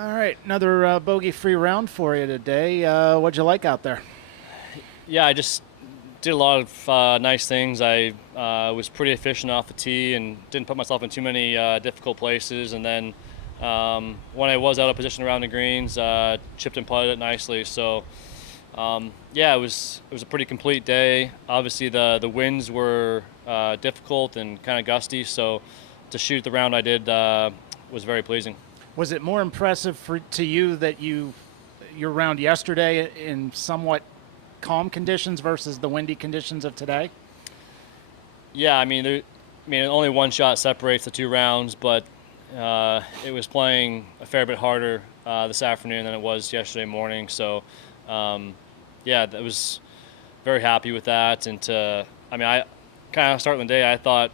All right, another bogey-free round for you today. What'd you like out there? Yeah, I just did a lot of nice things. I was pretty efficient off the tee and didn't put myself in too many difficult places. And then when I was out of position around the greens, chipped and putted it nicely. So yeah, it was a pretty complete day. Obviously, the winds were difficult and kind of gusty. So to shoot the round I did was very pleasing. Was it more impressive to you that your round yesterday in somewhat calm conditions versus the windy conditions of today? Yeah, only one shot separates the two rounds, but it was playing a fair bit harder this afternoon than it was yesterday morning. So, yeah, that was very happy with that. And I kind of starting the day, I thought,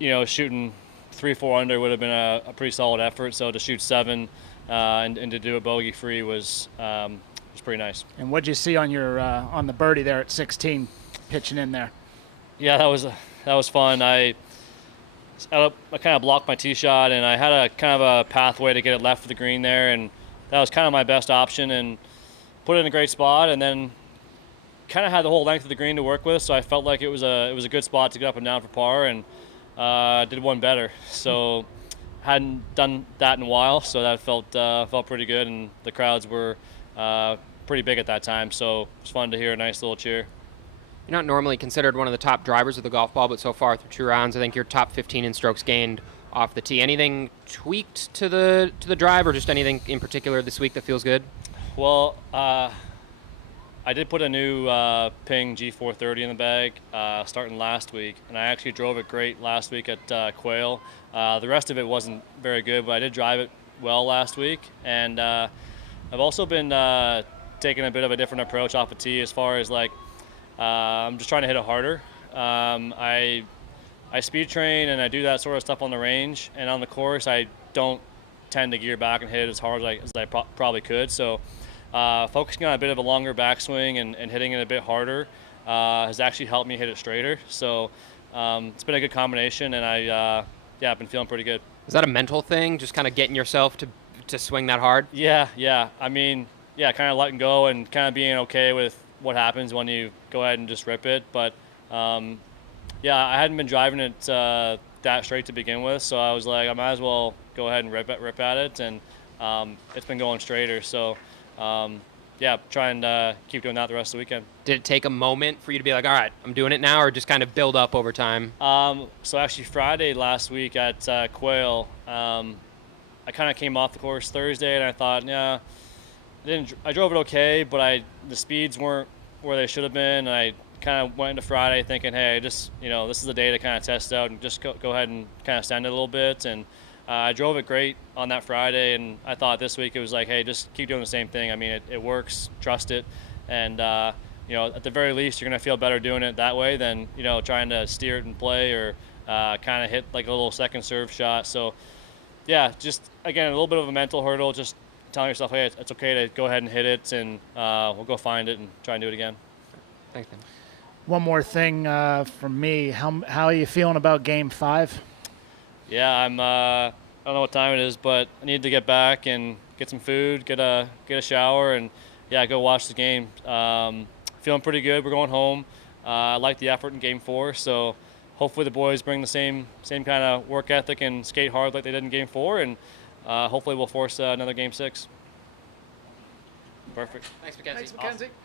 shooting 3-4 under would have been a pretty solid effort. So to shoot seven and to do it bogey free was pretty nice. And what'd you see on your on the birdie there at 16, pitching in there? Yeah, that was fun. I kind of blocked my tee shot, and I had a kind of a pathway to get it left of the green there, and that was kind of my best option, and put it in a great spot, and then kind of had the whole length of the green to work with, so I felt like it was a good spot to get up and down for par, and did one better. So hadn't done that in a while, so that felt pretty good, and the crowds were pretty big at that time, so it was fun to hear a nice little cheer. You're not normally considered one of the top drivers of the golf ball, but so far through 2 rounds, I think you're top 15 in strokes gained off the tee. Anything tweaked to the drive, or just anything in particular this week that feels good? Well, I did put a new Ping G430 in the bag starting last week, and I actually drove it great last week at Quail. The rest of it wasn't very good, but I did drive it well last week, and I've also been taking a bit of a different approach off the tee as far as I'm just trying to hit it harder. I speed train and I do that sort of stuff on the range, and on the course I don't tend to gear back and hit it as hard as I probably could. So focusing on a bit of a longer backswing and hitting it a bit harder has actually helped me hit it straighter. So it's been a good combination, and I've been feeling pretty good. Is that a mental thing, just kind of getting yourself to swing that hard? Yeah. Kind of letting go and kind of being okay with what happens when you go ahead and just rip it. But I hadn't been driving it that straight to begin with, so I was like, I might as well go ahead and rip at it, and it's been going straighter. So trying to keep doing that the rest of the weekend. Did it take a moment for you to be like, all right, I'm doing it now, or just kind of build up over time? So actually Friday last week at Quail, I kind of came off the course Thursday, and I thought, I drove it okay, but the speeds weren't where they should have been. And I kind of went into Friday thinking, hey, this is the day to kind of test out and just go ahead and kind of send it a little bit. And I drove it great on that Friday, and I thought this week it was like, hey, just keep doing the same thing. I mean, it works, trust it. And, at the very least, you're going to feel better doing it that way than, trying to steer it and play or kind of hit like a little second serve shot. So, yeah, just, again, a little bit of a mental hurdle, just telling yourself, hey, it's okay to go ahead and hit it, and we'll go find it and try and do it again. Thanks, man. One more thing from me. How are you feeling about Game 5? Yeah, I don't know what time it is, but I need to get back and get some food, get a shower, and go watch the game. Feeling pretty good. We're going home. I like the effort in Game 4, so hopefully the boys bring the same kind of work ethic and skate hard like they did in Game 4, and hopefully we'll force another Game 6. Perfect. Thanks, Mackenzie. Thanks, Mackenzie. Awesome.